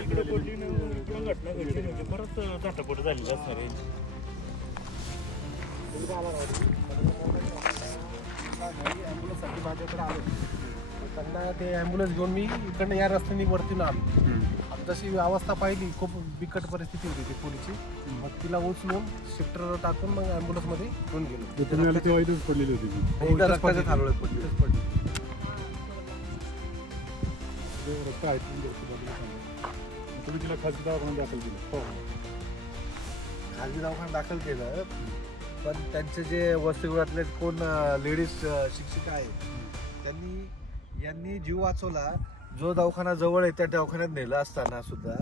इकडे पडली ना किंवा घटना घडली म्हणजे परत झटापट झालेली असणार आहे. ॲम्ब्युलन्ससाठी माझ्याकडे आलो, त्यांना ते ॲम्ब्युलन्स घेऊन मी इकडनं या रस्त्याने वरती आलो. जशी अवस्था पाहिली खूप बिकट परिस्थिती होती ती पोलीची. मग तिला उचलून शिफ्टर टाकून मग ॲम्ब्युलन्समध्ये घेऊन गेलो. तुम्ही आले तेव्हा इथंच पडलेली होती ती. रस्त्याच्या थारोळ्यात पडली. रस्ता आहे तुम्ही तिला खाजगी दवाखान्यात दाखल केलं. खाजगी दवाखान्यात दाखल केलं, पण त्यांचे जे वसतिगृहातले कोण लेडीज शिक्षिका आहेत यांनी जीव वाचवला. जो दवाखाना जवळ आहे त्या दवाखान्यात नेलं असताना सुद्धा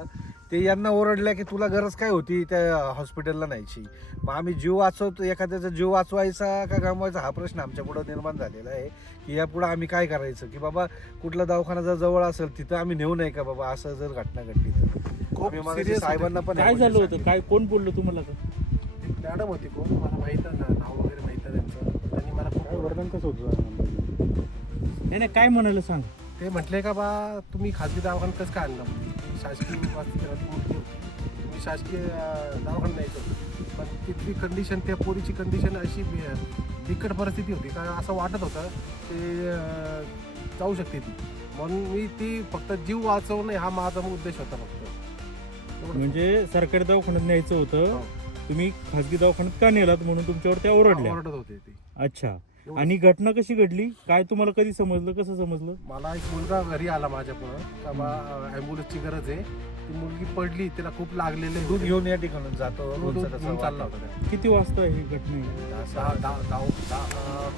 ते यांना ओरडल्या की तुला गरज काय होती त्या हॉस्पिटलला न्यायची. मग आम्ही जीव वाचवतो, एखाद्याचा जीव वाचवायचा का गमवायचा हा प्रश्न आमच्या पुढं निर्माण झालेला आहे की यापुढं आम्ही काय करायचं, की बाबा कुठला दवाखाना जर जवळ असेल तिथं आम्ही नेऊ नये का बाबा, असं जर घटना घडली तर. खूप साहेबांना पण काय झालं होतं, काय कोण बोललं तुम्हाला? मॅडम होती कोण मला माहित नाही, नाव वगैरे माहित आहे त्यांचं. त्यांनी मला काय वर्णन कसं होतं? नाही काय म्हणाले सांग. ते म्हटले का बा तुम्ही खाजगी दवाखान्यात कसं काय आणलं, शासकीय वसतिगृहात मोठी होती, तुम्ही शासकीय दवाखान्यात न्यायचं होतं. पण तिथली कंडिशन, त्या पोरीची कंडिशन अशी बिकट परिस्थिती होती का असं वाटत होतं ते जाऊ शकते ती. म्हणून मी ती फक्त जीव वाचवणे हा माझा उद्देश होता फक्त. म्हणजे सरकारी दवाखान्यात न्यायचं होतं, तुम्ही खाजगी दवाखान्यात का नेलात म्हणून तुमच्यावर त्या ओरडल्या. ओरडत होते ते. अच्छा. आणि घटना कशी घडली, काय तुम्हाला कधी समजलं, कसं समजलं? मला एक मुलगा घरी आला माझ्या पुढं का बा ॲम्ब्युलन्सची गरज आहे, ती मुलगी पडली, तिला खूप लागलेले, दूध घेऊन या ठिकाणून जातो चालला होता. किती वाजता ही घटना?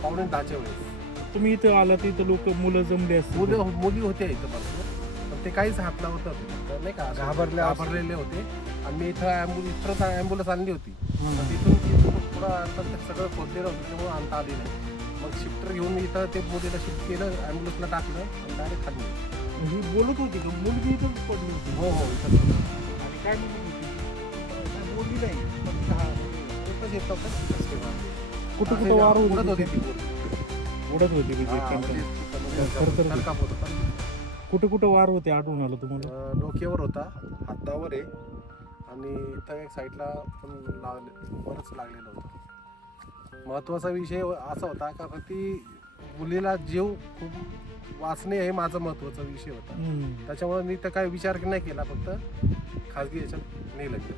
पावणे 10च्या वेळेस तुम्ही इथं आला तर इथं लोक मुलं जमले असतील. मुली होत्या इथं बरोबर, पण ते काहीच हात लावत होते नाही का, घाबरलेले होते. आणि मी इथं ॲम्ब्युलन्स आणली होती. तिथून पुढं आता ते सगळं खोदलेलं होतं, त्यामुळे आणता आली नाही. मग शिफ्टर घेऊन इथं ते मुलीला शिफ्ट केलं, ॲम्ब्युलन्सला टाकलं आणि डायरेक्ट खाली. ही बोलत होती का मुलगी इथंच पडली होती? हो इथं. आणि काय म्हणत होती? बोलली नाही, पण येत होतं. कुठं वार उडत होती ती बोल. उडत होती कुठं कुठं वार होते आढळून आलं तुम्हाला? डोक्यावर होता, हातावर आहे, आणि इथं एक साईडला पण बरंच लागलेलं होतं. महत्त्वाचा विषय असा होता का ती मुलीला जीव खूप वाचणे हे माझा महत्त्वाचा विषय होता. त्याच्यामुळे मी तर काही विचार नाही केला, फक्त खाजगी याच्यात नाही लागलं.